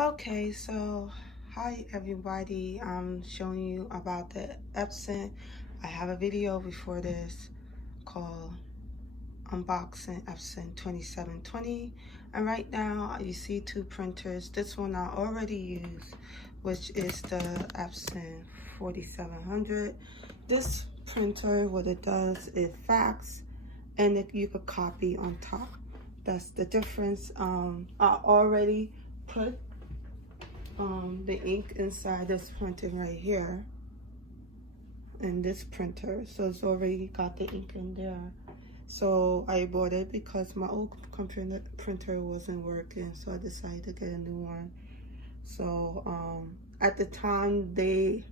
Okay, so hi everybody. I'm showing you about the Epson. I have a video before this called Unboxing Epson 2720. And right now you see two printers. This one I already used, which is the Epson 4700. This printer, what it does is fax and you could copy on top. That's the difference. I already put the ink inside this printer right here in this printer, so it's already got the ink in there. So I bought it because my old computer printer wasn't working, so I decided to get a new one. So at the time they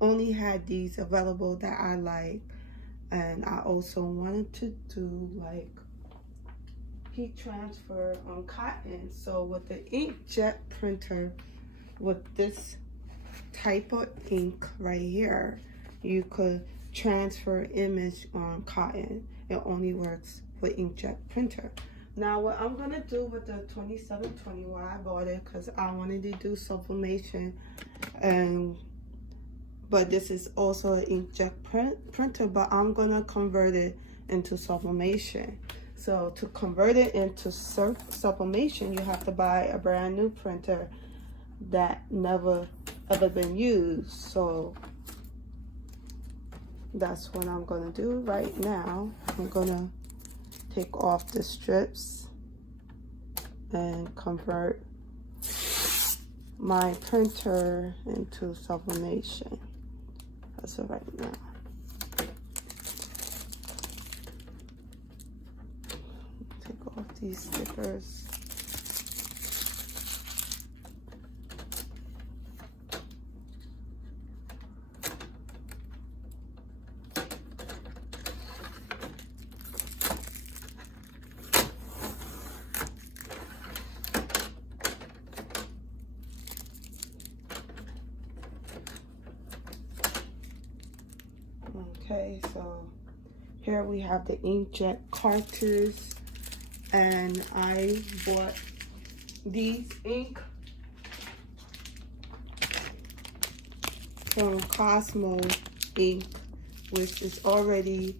only had these available that I like, and I also wanted to do like heat transfer on cotton. So with the inkjet printer, with this type of ink right here, you could transfer image on cotton. It only works with inkjet printer. Now what I'm gonna do with the 2720, why I bought it, because I wanted to do sublimation, but this is also an inkjet printer, but I'm gonna convert it into sublimation. So to convert it into sublimation, you have to buy a brand new printer that never ever been used. So that's what I'm gonna do right now. I'm gonna take off the strips and convert my printer into sublimation. That's it right now. Take off these stickers. Okay, so here we have the inkjet cartridge, and I bought these ink from Cosmo ink, which is already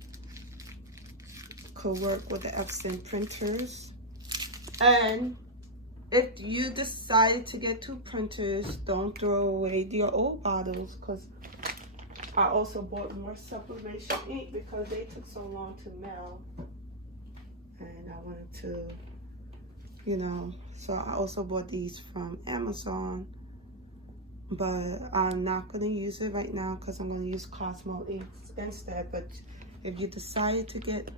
could work with the Epson printers. And if you decide to get two printers, don't throw away your old bottles, because I also bought more sublimation ink because they took so long to mail, and I wanted to, so I also bought these from Amazon, but I'm not going to use it right now because I'm going to use Cosmo inks instead. But if you decided to get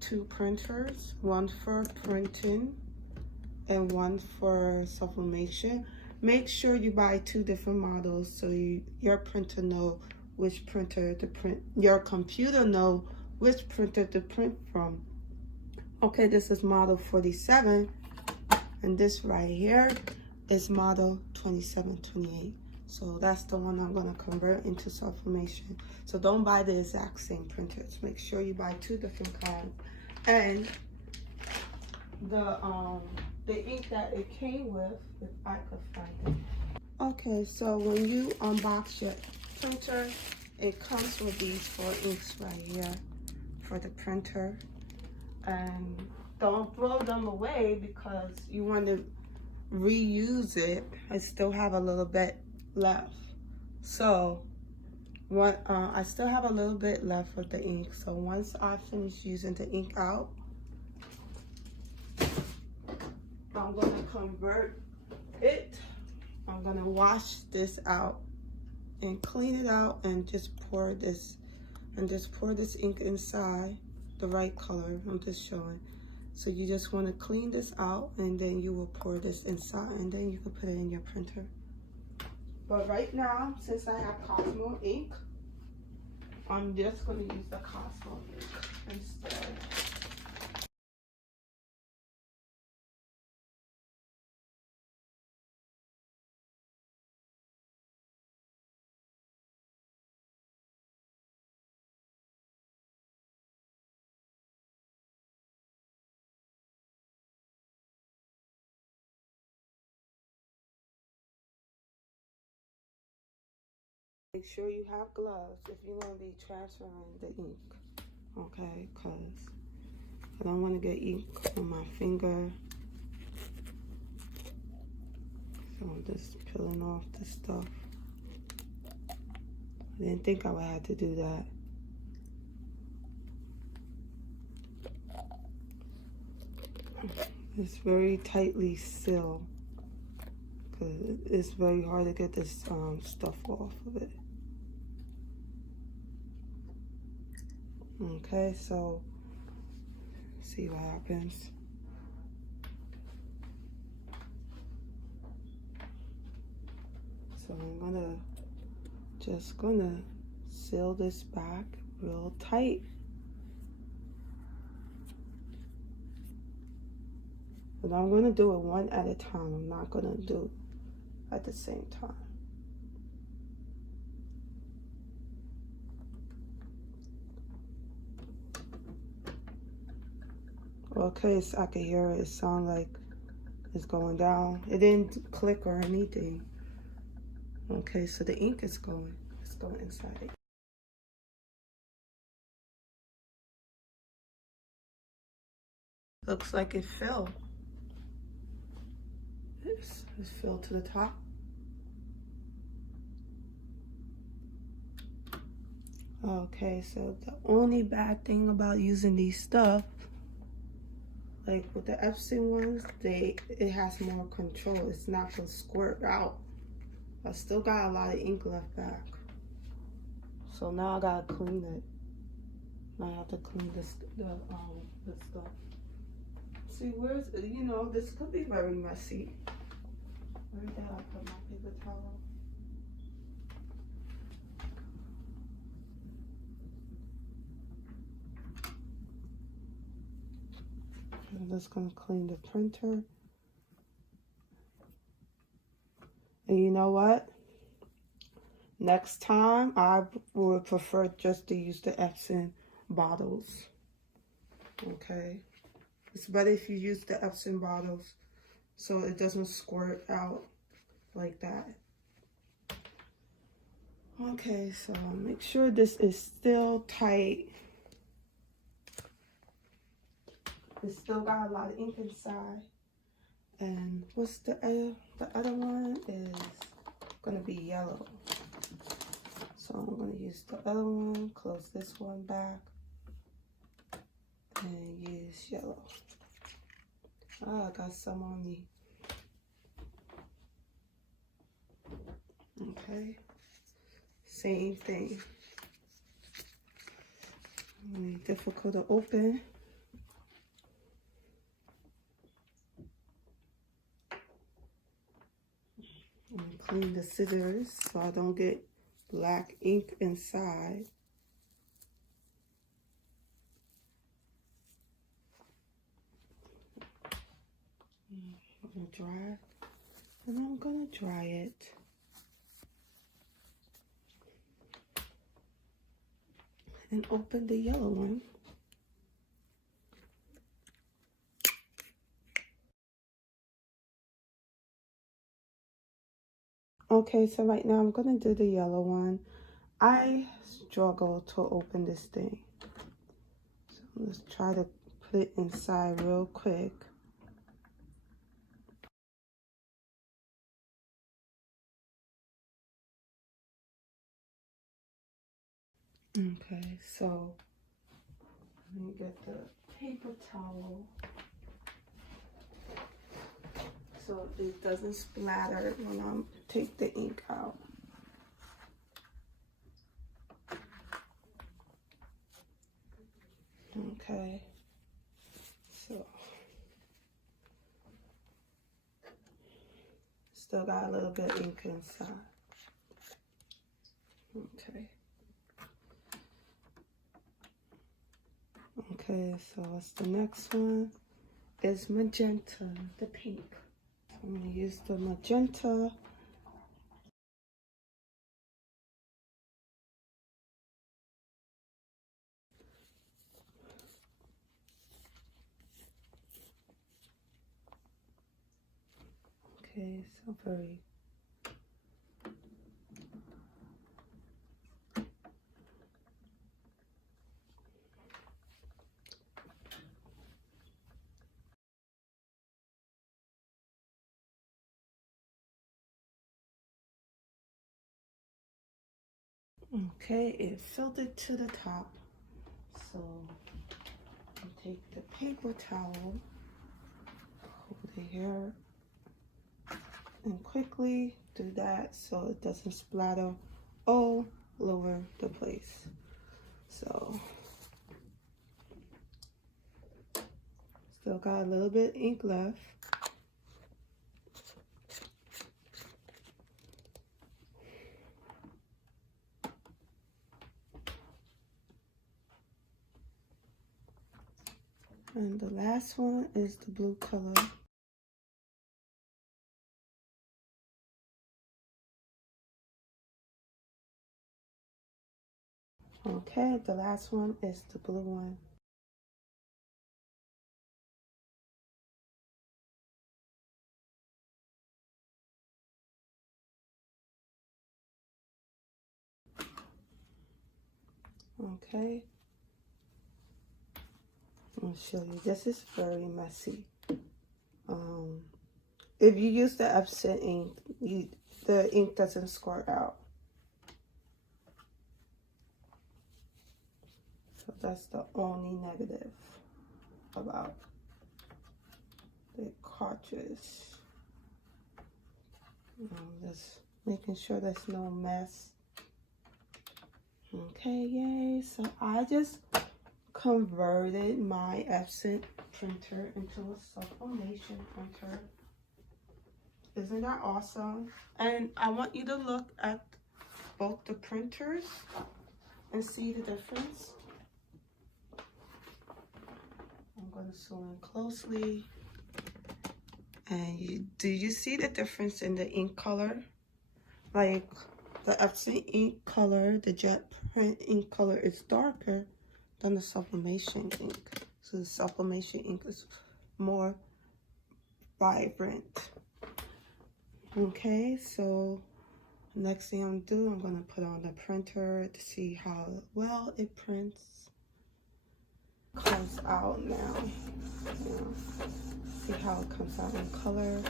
two printers, one for printing and one for sublimation, make sure you buy two different models so your printer know which printer to print, your computer know which printer to print from. Okay, this is model 47, and this right here is model 2728. So that's the one I'm gonna convert into sublimation. So don't buy the exact same printers. Make sure you buy two different kinds. And the ink that it came with, if I could find it. Okay, so when you unbox your printer, it comes with these 4 inks right here for the printer. And don't throw them away because you want to reuse it. I still have a little bit left. So I still have a little bit left of the ink. So once I finish using the ink out, I'm going to convert it. I'm going to wash this out and clean it out and just pour this ink inside the right color. I'm just showing. So you just want to clean this out, and then you will pour this inside, and then you can put it in your printer. But right now, since I have Cosmo ink, I'm just going to use the Cosmo ink instead. Make sure you have gloves if you're going to be transferring the ink, okay? Because I don't want to get ink on my finger. So I'm just peeling off the stuff. I didn't think I would have to do that. It's very tightly sealed because it's very hard to get this stuff off of it. Okay, so see what happens. So I'm just gonna seal this back real tight. But I'm gonna do it one at a time. I'm not gonna do it at the same time. Okay, so I can hear it. It sounds like it's going down. It didn't click or anything. Okay, so the ink is going. It's going inside. Looks like it fell. It's filled to the top. Okay, so the only bad thing about using these stuff, like with the Epson ones, it has more control. It's not gonna squirt out. I still got a lot of ink left back. So now I gotta clean it. Now I have to clean the stuff. See, where's, you know, this could be very messy. Where did I put my paper towel? I'm just gonna clean the printer. And you know what? Next time, I would prefer just to use the Epson bottles. Okay? It's better if you use the Epson bottles so it doesn't squirt out like that. Okay, so make sure this is still tight. It's still got a lot of ink inside. And what's the other one is gonna be yellow. So I'm gonna use the other one, close this one back, and use yellow. Ah, I got some on me. Okay, same thing. Really difficult to open. I'm gonna clean the scissors so I don't get black ink inside. I'm gonna dry it. And open the yellow one. Okay, so right now I'm gonna do the yellow one. I struggle to open this thing. So let's try to put it inside real quick. Okay, so let me get the paper towel so it doesn't splatter when I take the ink out. Okay, so still got a little bit of ink inside. Okay. Okay, so what's the next one? Is magenta, the pink. I'm gonna use the magenta. Okay, so very Okay, it filtered to the top. So you take the paper towel, hold it here, and quickly do that so it doesn't splatter all over the place. So still got a little bit ink left. And the last one is the blue color. Okay, the last one is the blue one. Okay. I'll show you. This is very messy. If you use the Epson ink, the ink doesn't squirt out. So that's the only negative about the cartridge. Just making sure there's no mess. Okay, yay. So I just converted my Epson printer into a sublimation printer. Isn't that awesome? And I want you to look at both the printers and see the difference. I'm going to zoom in closely. And do you see the difference in the ink color? Like the Epson ink color, the jet print ink color is darker than the sublimation ink. So the sublimation ink is more vibrant. Okay, so next thing I'm gonna do, I'm gonna put on the printer to see how well it prints. Comes out now. See how it comes out in color.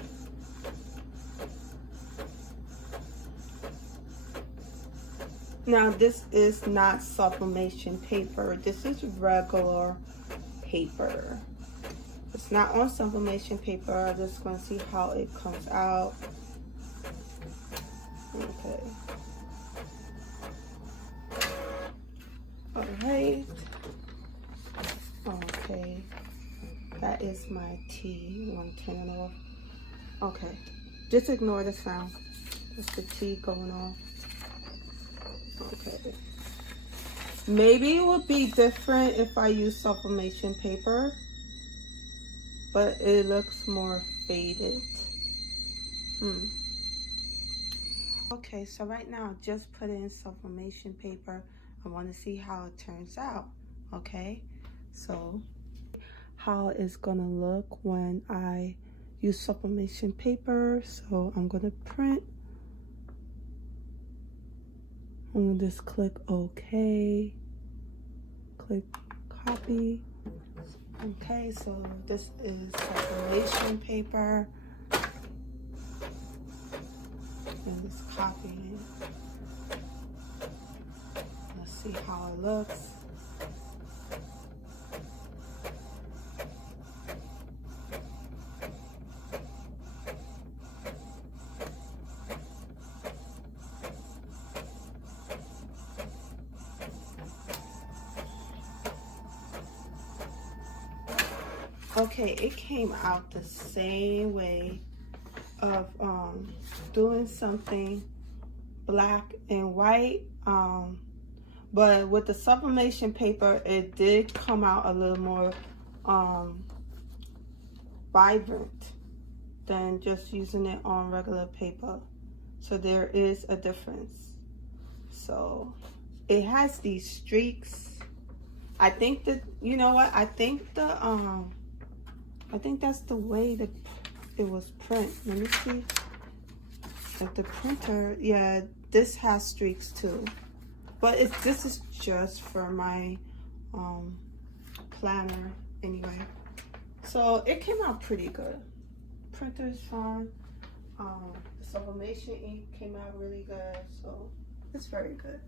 Now this is not sublimation paper. This is regular paper. It's not on sublimation paper. I'm just gonna see how it comes out. Okay. All right. Okay. That is my tea. Want to turn it off? Okay. Just ignore the sound. That's the tea going off. Okay. Maybe it would be different if I use sublimation paper, but it looks more faded. Okay, so right now just put in sublimation paper. I want to see how it turns out. Okay, so how it's gonna look when I use sublimation paper. So I'm gonna print. I'm gonna just click OK, click copy. Okay, so this is sublimation paper. And just copying it. Let's see how it looks. Okay, it came out the same way of doing something black and white, but with the sublimation paper it did come out a little more vibrant than just using it on regular paper. So there is a difference. So it has these streaks. I think that, you know what, I think that's the way that it was print. Let me see if the printer, yeah, this has streaks too, but this is just for my planner anyway. So it came out pretty good. Printer is fine. The sublimation ink came out really good, so it's very good.